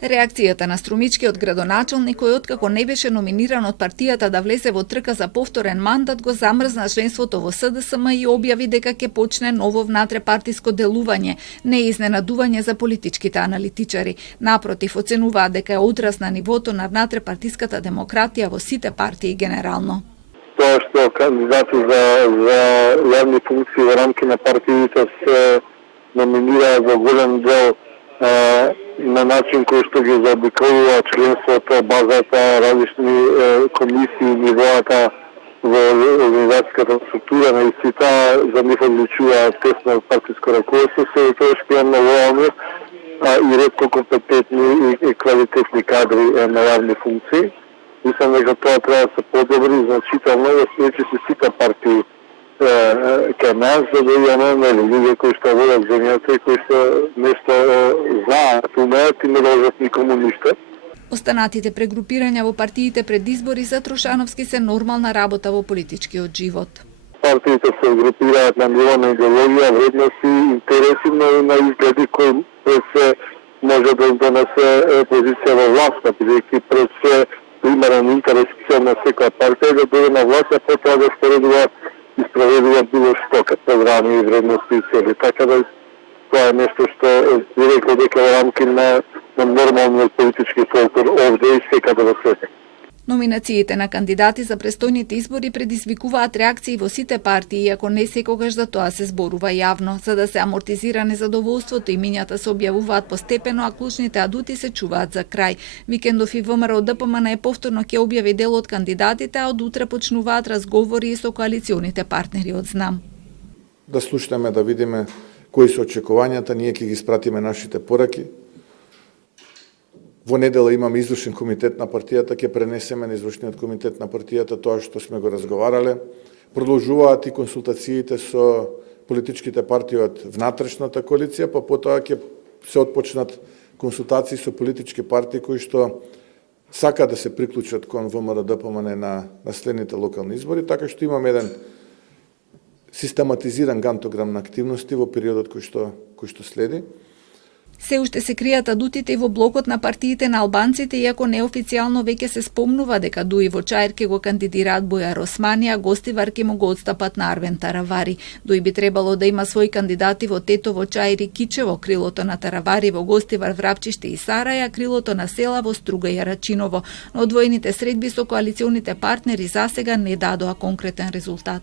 Реакцијата на Струмичкиот градоначалник, кој откако не беше номиниран од партијата да влезе во трка за повторен мандат, го замрзна членството во СДСМ и објави дека ќе почне ново внатрепартиско делување, не изненадување за политичките аналитичари. Напротив, оценуваат дека е одраз на нивото на внатрепартиската демократија во сите партии генерално. Тоа што кандидати за јавни функции во рамки на партиите се номинираат во голем дел на начин кој што ги заобиколува членството, базата, различни комисии, нивоата во организацијската структура на истита, за нив одличува тесно партиско раководство, се тоа што е новоално и ретко компетентни и квалитетни кадри на јавни функции. Мислам дека тоа треба да се подобри значително, да се сите партии кај нас, за да имаме луѓе кои што водат земјата и кои што нешто знаат, умеат и не должат никому ништо. Останатите прегрупирања во партиите пред избори за Трошановски се нормална работа во политичкиот живот. Партиите се групираат на ниво на идеологија, вредности, интереси, но и на изгледи кои пред се може да донесе позиција во власта, бидејќи пред се примерен интерес на секоја партија да дојде на власт, а потоа да споредува и спроведува било што като програми и вредности и цели. Така да тоа е нешто што би рекол дека во рамки на нормалниот политички фолклор овде и секаде во света. Номинациите на кандидати за престојните избори предизвикуваат реакции во сите партии, иако не секогаш за тоа се зборува јавно. За да се амортизира незадоволството, имињата се објавуваат постепено, а клучните адути се чуваат за крај. Викендов и ВМРО ДПМН повторно ќе објави дел од кандидатите, а од утре почнуваат разговори со коалиционите партнери од ЗНАМ. Да слушнеме, да видиме кои се очекувањата, ние ќе ги испратиме нашите пораки. Во недела имаме извршен комитет на партијата, ќе пренесеме на извршниот комитет на партијата тоа што сме го разговарале. Продолжуваат и консултациите со политичките партии од внатрешната коалиција, па потоа ќе се отпочнат консултации со политички партии кои што сака да се приклучат кон ВМРО ДПМН на следните локални избори, така што имаме еден систематизиран гантограм на активности во периодот кој што следи. Се уште се кријат адутите и во блокот на партиите на албанците, иако неофицијално веќе се спомнува дека Дуи Вочаир ќе го кандидираат Бојар Османи, а Гостивар ќе му го отстапат на Арвен Таравари. Дуи би требало да има своји кандидати во Тетово, Чаир и Кичево, крилото на Таравари во Гостивар, Врапчиште и Сараја, крилото на Села во Струга и Рачиново. Но одвоените средби со коалиционите партнери засега не дадоа конкретен резултат.